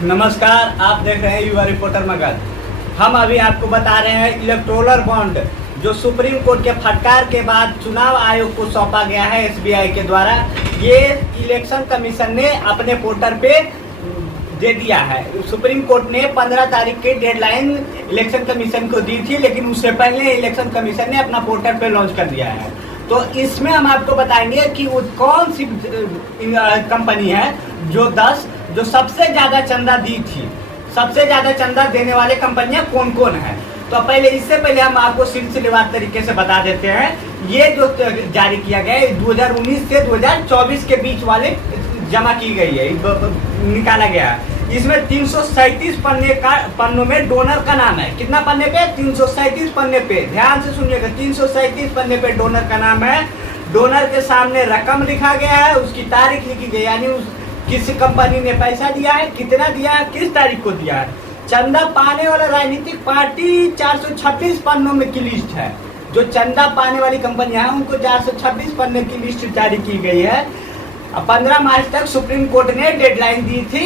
नमस्कार, आप देख रहे हैं युवा रिपोर्टर मगध। हम अभी आपको बता रहे हैं इलेक्टोरल बॉन्ड जो सुप्रीम कोर्ट के फटकार के बाद चुनाव आयोग को सौंपा गया है एसबीआई के द्वारा। ये इलेक्शन कमीशन ने अपने पोर्टल पे दे दिया है। सुप्रीम कोर्ट ने 15 तारीख की डेडलाइन इलेक्शन कमीशन को दी थी, लेकिन उससे पहले इलेक्शन कमीशन ने अपना पोर्टल पे लॉन्च कर दिया है। तो इसमें हम आपको बताएंगे कि वो कौन सी कंपनी है जो सबसे ज्यादा चंदा दी थी। सबसे ज्यादा चंदा देने वाले कंपनियां कौन कौन है। तो इससे पहले हम आपको सिलसिलेवार तरीके से बता देते हैं। ये जो जारी किया गया है 2019 से 2024 के बीच वाले जमा की गई है, निकाला गया है। इसमें 337 पन्नों में डोनर का नाम है। कितना पन्ने पे? 337 पन्ने पे। ध्यान से सुनिएगा, 337 पन्ने पे डोनर का नाम है। डोनर के सामने रकम लिखा गया है, उसकी तारीख लिखी गई, यानी किस कंपनी ने पैसा दिया है, कितना दिया है, किस तारीख को दिया है। चंदा पाने वाला राजनीतिक पार्टी 426 पन्नों में की लिस्ट है। जो चंदा पाने वाली कंपनियां हैं उनको 426 पन्ने की लिस्ट जारी की गई है। 15 मार्च तक सुप्रीम कोर्ट ने डेडलाइन दी थी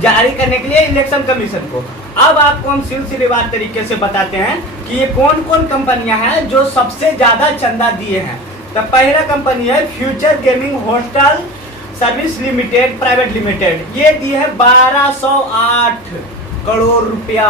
जारी करने के लिए इलेक्शन कमीशन को। अब आपको हम सिलसिलेवार तरीके से बताते हैं कि ये कौन कौन कंपनियां हैं जो सबसे ज्यादा चंदा दिए हैं। तो पहला कंपनी है future gaming hostel service limited private limited. ये दी है 1208 करोड़ रुपया।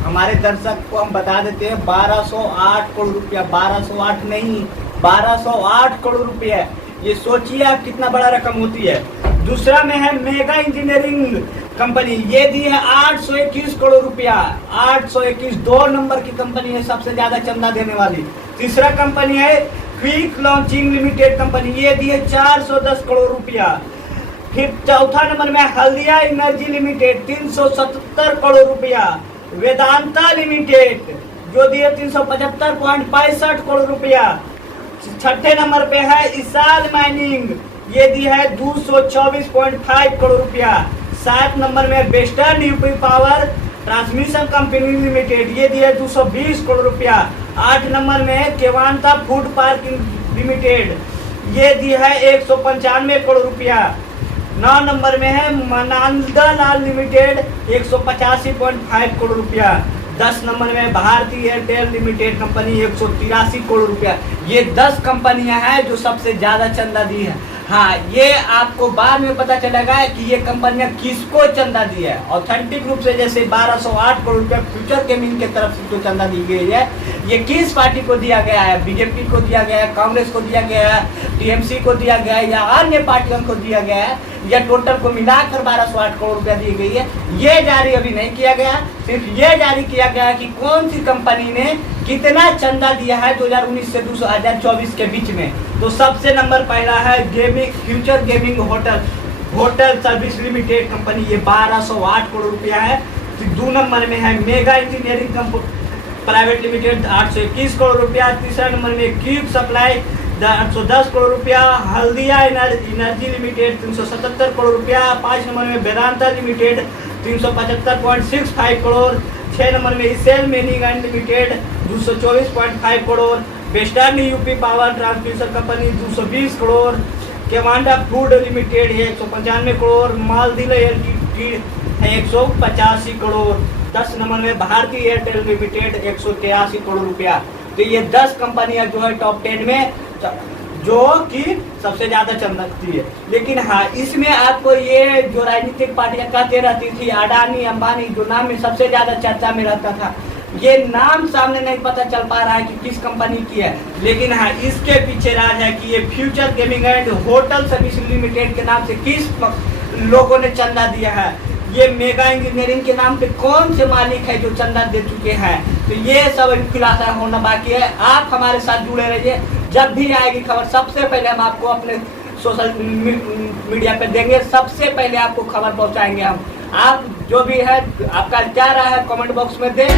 हमारे दर्शक को हम बता देते हैं 1208 करोड़ रुपया, 1208 नहीं 1208 करोड़ रुपया। ये सोचिए आप कितना बड़ा रकम होती है। दूसरा में है मेगा इंजीनियरिंग कंपनी। ये दी है 821 करोड़ रुपया। 821 2 नंबर की कंपनी है सबसे ज्यादा चंदा देने वाली। तीसरा कंपनी है क्विक लॉन्चिंग लिमिटेड कंपनी। ये दी है 410 करोड़ रुपया। फिर चौथा नंबर में हल्दिया एनर्जी लिमिटेड 377 करोड़ रुपया। वेदांता लिमिटेड जो दी है 375.65 करोड़ रुपया। छठे नंबर पे है इसाल माइनिंग। ये दी है 224.5 करोड़ रुपया। 7 नंबर में western UP power transmission company limited. ये दी है 220 करोड़ रुपया। 8 नंबर में है केवांता फूड पार्क लिमिटेड। ये दी है 195 करोड़ रुपया। 9 नंबर में है मनांदा लाल लिमिटेड 185.5 करोड़ रुपया। 10 नंबर में भारतीय एयरटेल लिमिटेड कंपनी 183 करोड़ रुपया। ये 10 कंपनियां हैं जो सबसे ज्यादा चंदा दी है। हाँ, ये आपको बाद में पता चलेगा कि ये कंपनियां किसको चंदा दी है। ऑथेंटिक रूप से जैसे 1208 करोड़ रुपया फ्यूचर गेमिंग की तरफ से जो चंदा दी गई है, ये किस पार्टी को दिया गया है। बीजेपी को दिया गया है, कांग्रेस को दिया गया है, टीएमसी को दिया गया है, या अन्य पार्टियों को दिया गया है, या टोटल को मिलाकर 1208 करोड़ रुपया दी गई है। ये जारी अभी नहीं किया गया। सिर्फ ये जारी किया गया है कि कौन सी कंपनी ने कितना चंदा दिया है 2019 से 2024 के बीच में। तो सबसे नंबर पहला है future gaming hotel service limited company. ये 1208 करोड़ रुपया है। 2 नंबर में है mega engineering private limited 821 crore रुपया। तीसरा नंबर में क्यूब सप्लाई 810 करोड़ रुपया। हल्दिया एनर्जी लिमिटेड 377 करोड़ रुपया। 5 नंबर में वेदांता लिमिटेड 375.65 करोड़। 6 नंबर में इसेल मैनिगन limited 224.5 crore. Western UP power transmission company 220 crore. केवांडा फूड लिमिटेड है 195 करोड़। मालदीव एलटीडी है 185 करोड़। 10 नंबर में भारतीय एयरटेल लिमिटेड 183 करोड़ रुपया। तो ये 10 कंपनियां जो है टॉप 10 में जो कि सबसे ज्यादा चमकती है। लेकिन हाँ, इसमें आपको ये जो राजनीतिक पार्टियां कहते रहती थी अडानी अंबानी, जो नाम में सबसे ज्यादा चर्चा में रहता था, ये नाम सामने नहीं पता चल पा रहा है कि किस कंपनी की है। लेकिन हाँ, इसके पीछे राज है कि ये future gaming and hotel service limited के नाम से किस लोगों ने चंदा दिया है। ये मेगा इंजीनियरिंग के नाम पे कौन से मालिक है जो चंदा दे चुके हैं। तो ये सब खुलासा होना बाकी है। आप हमारे साथ जुड़े रहिए। जब भी आएगी खबर सबसे पहले हम आपको अपने सोशल मीडिया पे देंगे। सबसे पहले आपको खबर पहुंचाएंगे हम। आप जो भी है आपका क्या राय है कमेंट बॉक्स में दें।